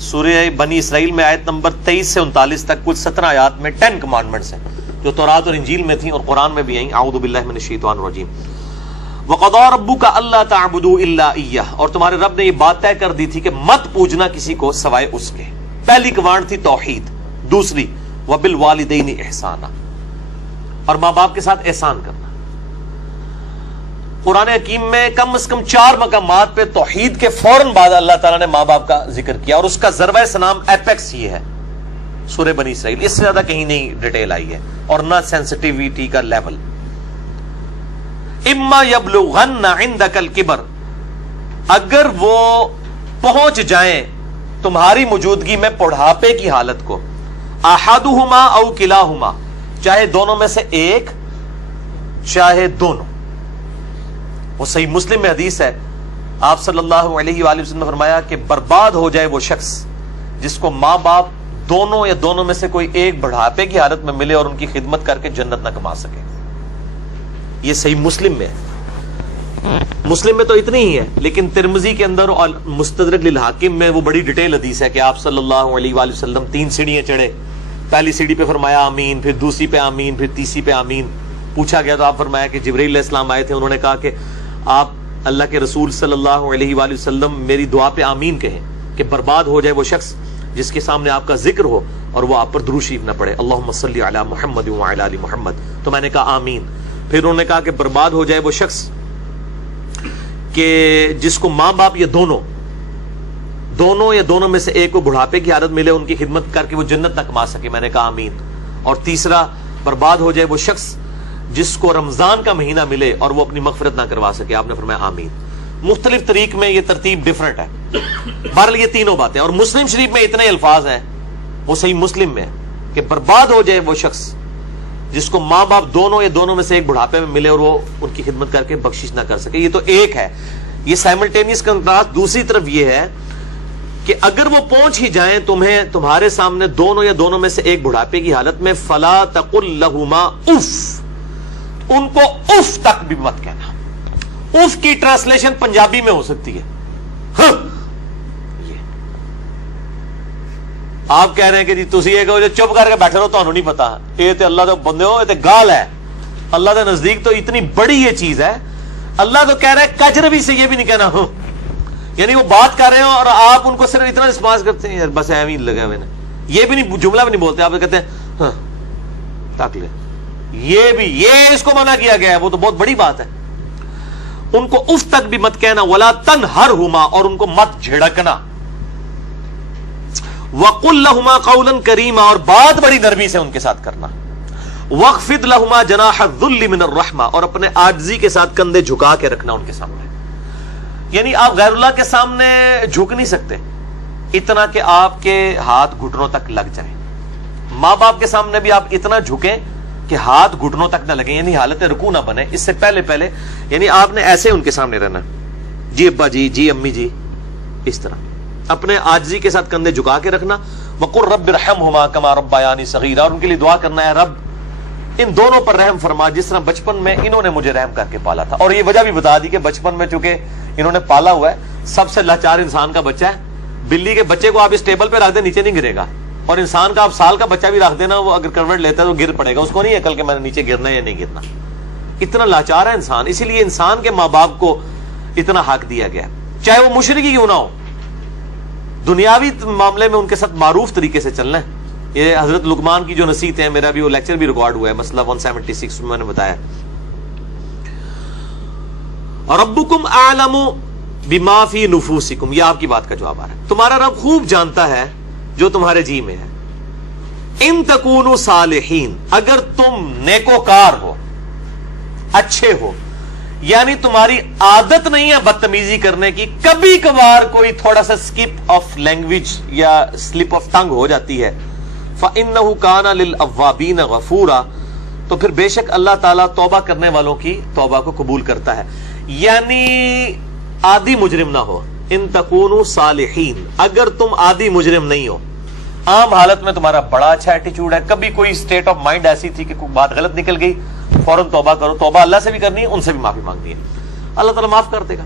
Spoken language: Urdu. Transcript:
سورہ بنی اسرائیل میں آیت نمبر 23 سے 39 تک کل 17 آیات میں 10 کمانڈمنٹس ہیں جو تورات اور انجیل میں تھیں اور قرآن میں بھی آئیں. اعوذ باللہ من الشیطان الرجیم. وَقَضَىٰ رَبُّكَ أَلَّا تَعْبُدُوا إِلَّا إِيَّهُ. اور تمہارے رب نے یہ بات طے کر دی تھی کہ مت پوجنا کسی کو سوائے اس کے. پہلی کمانڈ تھی توحید. دوسری وَبِالْوَالِدَيْنِ إِحْسَانًا, اور ماں باپ کے ساتھ احسان کرنا. قرآن حکیم میں کم از کم 4 مقامات پہ توحید کے فوراً بعد اللہ تعالیٰ نے ماں باپ کا ذکر کیا, اور اس کا ذروہ سنام ایپیکس یہ ہے سورہ بنی اسرائیل. اس سے زیادہ کہیں نہیں ڈیٹیل آئی ہے اور نہ سینسٹیویٹی کا لیول. اما یبلغن عندک الکبر, اگر وہ پہنچ جائیں تمہاری موجودگی میں بڑھاپے کی حالت کو, احدہما او کلاہما, چاہے دونوں میں سے ایک چاہے دونوں. وہ صحیح مسلم میں حدیث ہے, آپ صلی اللہ علیہ وآلہ وسلم نے فرمایا کہ برباد ہو جائے وہ شخص جس کو ماں باپ دونوں یا دونوں میں سے کوئی ایک بڑھاپے کی حالت میں ملے اور ان کی خدمت کر کے جنت نہ کما سکے. یہ صحیح مسلم میں ہے. مسلم میں تو اتنی ہی ہے, لیکن ترمذی کے اندر اور مستدرک للحاکم میں وہ بڑی ڈیٹیل حدیث ہے کہ آپ صلی اللہ علیہ وآلہ وسلم 3 سیڑھیاں چڑھے. پہلی سیڑھی پہ فرمایا آمین, پھر دوسری پہ آمین, پھر تیسری پہ آمین. پوچھا گیا تو آپ فرمایا کہ جبرائیل علیہ السلام آئے تھے, انہوں نے کہا کہ آپ اللہ کے رسول صلی اللہ علیہ وآلہ وسلم میری دعا پہ آمین کہیں کہ برباد ہو جائے وہ شخص جس کے سامنے آپ کا ذکر ہو اور وہ آپ پر درود شریف نہ پڑھے, اللہم صلی علی محمد وعلی آل محمد. تو میں نے کہا آمین. پھر انہوں نے کہا کہ برباد ہو جائے وہ شخص کہ جس کو ماں باپ یا دونوں یا دونوں میں سے ایک کو بڑھاپے کی حالت ملے, ان کی خدمت کر کے وہ جنت نہ کما سکے. میں نے کہا آمین. اور تیسرا, برباد ہو جائے وہ شخص جس کو رمضان کا مہینہ ملے اور وہ اپنی مغفرت نہ کروا سکے. آپ نے فرمایا آمین. مختلف طریق میں یہ ترتیب ڈیفرنٹ ہے. بہرحال یہ تینوں باتیں. اور مسلم شریف میں اتنے الفاظ ہیں, وہ صحیح مسلم میں کہ برباد ہو جائے وہ شخص جس کو ماں باپ دونوں یا دونوں میں سے ایک بڑھاپے میں ملے اور وہ ان کی خدمت کر کے بخشش نہ کر سکے. یہ تو ایک ہے, یہ سائملٹینیس کنٹراسٹ. دوسری طرف یہ ہے کہ اگر وہ پہنچ ہی جائیں تمہارے سامنے دونوں یا دونوں میں سے ایک بڑھاپے کی حالت میں, فلا تقل لہما اف, ان کو اف تک بھی مت کہنا. اف کی ٹرانسلیشن پنجابی میں ہو سکتی ہے آپ کہہ رہے ہیں کہ جی تسی یہ کہو چپ کر کے بیٹھے رہو, تانوں نہیں پتا. یہ تے اللہ دے بندے ہو, یہ تے گال ہے. اللہ دے نزدیک تو اتنی بڑی یہ چیز ہے. اللہ تو کہہ رہا ہے کجروی سے یہ بھی نہیں کہنا ہو, یعنی وہ بات کر رہے ہیں اور آپ ان کو صرف اتنا رسپانس کرتے ہیں, بس ایویں لگا ہوئے. یہ بھی نہیں, جملہ بھی نہیں بولتے. آپ کہتے ہیں ہاں تاک لے, یہ اس کو منع کیا گیا ہے, وہ تو بہت بڑی بات ہے. ان کو اف تک بھی مت کہنا. ولا تنہرہما, اور ان کو مت جھڑکنا. وقل لہما قولا کریما, اور بات بڑی نرمی سے ان کے ساتھ کرنا. واخفض لہما جناح الذل من الرحمہ, اور اپنے عاجزی کے ساتھ کندھے جھکا کے رکھنا ان کے سامنے. یعنی آپ غیر اللہ کے سامنے جھک نہیں سکتے اتنا کہ آپ کے ہاتھ گھٹنوں تک لگ جائیں. ماں باپ کے سامنے بھی آپ اتنا جھکیں کہ ہاتھ گھٹنوں تک نہ لگیں, یعنی حالت رکوع نہ بنے. اس سے پہلے یعنی آپ نے ایسے ان کے سامنے رہنا, جی ابا جی, جی امی جی, اس طرح اپنے عاجزی کے ساتھ کندھے جھکا کے رکھنا. وقل رب ارحمہما کما ربیانی صغیرا, اور ان کے لیے دعا کرنا ہے رب ان دونوں پر رحم فرما جس طرح بچپن میں انہوں نے مجھے رحم کر کے پالا تھا. اور یہ وجہ بھی بتا دی کہ بچپن میں چونکہ انہوں نے پالا ہوا ہے, سب سے لاچار انسان کا بچہ ہے. بلی کے بچے کو آپ اس ٹیبل پہ رکھ دیں نیچے نہیں گرے گا, اور انسان کا آپ سال کا بچہ بھی رکھ دینا, وہ اگر کروٹ لیتا ہے تو گر پڑے گا. اس کو نہیں عقل کہ میں نے نیچے گرنا ہے یا نہیں گرنا. اتنا لاچار ہے انسان. اسی لیے انسان کے ماں باپ کو اتنا حق دیا گیا, چاہے وہ مشرک ہی کیوں نہ ہو. دنیاوی معاملے میں ان کے ساتھ معروف طریقے سے چلنا ہے. یہ حضرت لقمان کی جو نصیحت ہے, میرا بھی وہ لیکچر بھی ریکارڈ ہوا ہے, مسئلہ 176 میں نے بتایا. ربکم اعلم بما فی نفوسکم, یہ آپ کی بات کا جواب آ رہا ہے. تمہارا رب خوب جانتا ہے جو تمہارے جی میں ہے. ان تکونوا صالحین, اگر تم نیکوکار ہو, اچھے ہو, یعنی تمہاری عادت نہیں ہے بدتمیزی کرنے کی, کبھی کبھار کوئی تھوڑا سا سکپ آف لینگویج یا سلپ آف ٹنگ ہو جاتی ہے, فَإِنَّهُ كَانَ لِلْأَوَّابِينَ غَفُورًا, تو پھر بے شک اللہ تعالیٰ توبہ کرنے والوں کی توبہ کو قبول کرتا ہے. یعنی عادی مجرم نہ ہو. ان تکونوا صالحین, اگر تم عادی مجرم نہیں ہو, عام حالت میں تمہارا بڑا اچھا ایٹیچیوڈ ہے, کبھی کوئی اسٹیٹ آف مائنڈ ایسی تھی کہ کوئی بات غلط نکل گئی, فوراً توبہ کرو. توبہ اللہ سے بھی کرنی ہے, ان سے بھی معافی مانگنی ہے, اللہ تعالیٰ معاف کر دے گا.